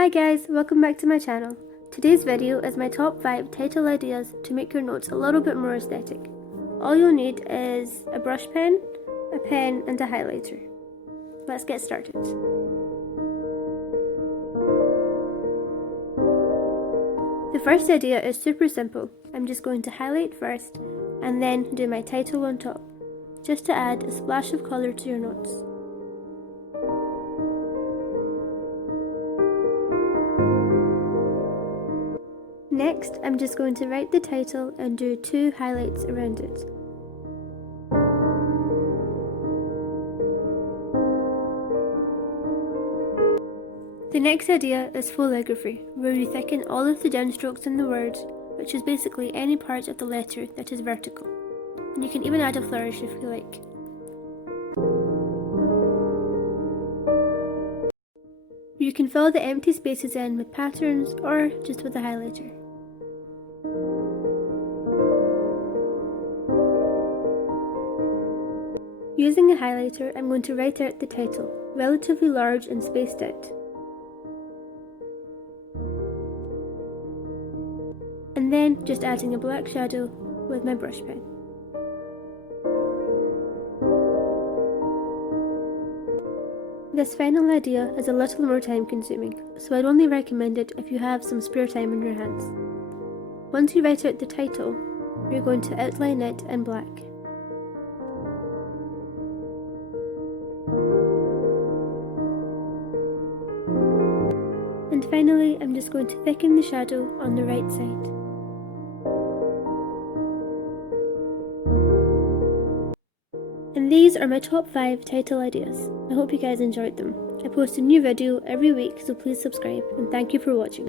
Hi guys, welcome back to my channel. Today's video is my top 5 title ideas to make your notes a little bit more aesthetic. All you'll need is a brush pen, a pen and a highlighter. Let's get started. The first idea is super simple. I'm just going to highlight first and then do my title on top, just to add a splash of colour to your notes. Next, I'm just going to write the title and do 2 highlights around it. The next idea is foliography, where you thicken all of the downstrokes in the word, which is basically any part of the letter that is vertical. And you can even add a flourish if you like. You can fill the empty spaces in with patterns or just with a highlighter. Using a highlighter, I'm going to write out the title, relatively large and spaced out. And then just adding a black shadow with my brush pen. This final idea is a little more time consuming, so I'd only recommend it if you have some spare time on your hands. Once you write out the title, you're going to outline it in black. And finally, I'm just going to thicken the shadow on the right side. And these are my top 5 title ideas. I hope you guys enjoyed them. I post a new video every week, so please subscribe, and thank you for watching.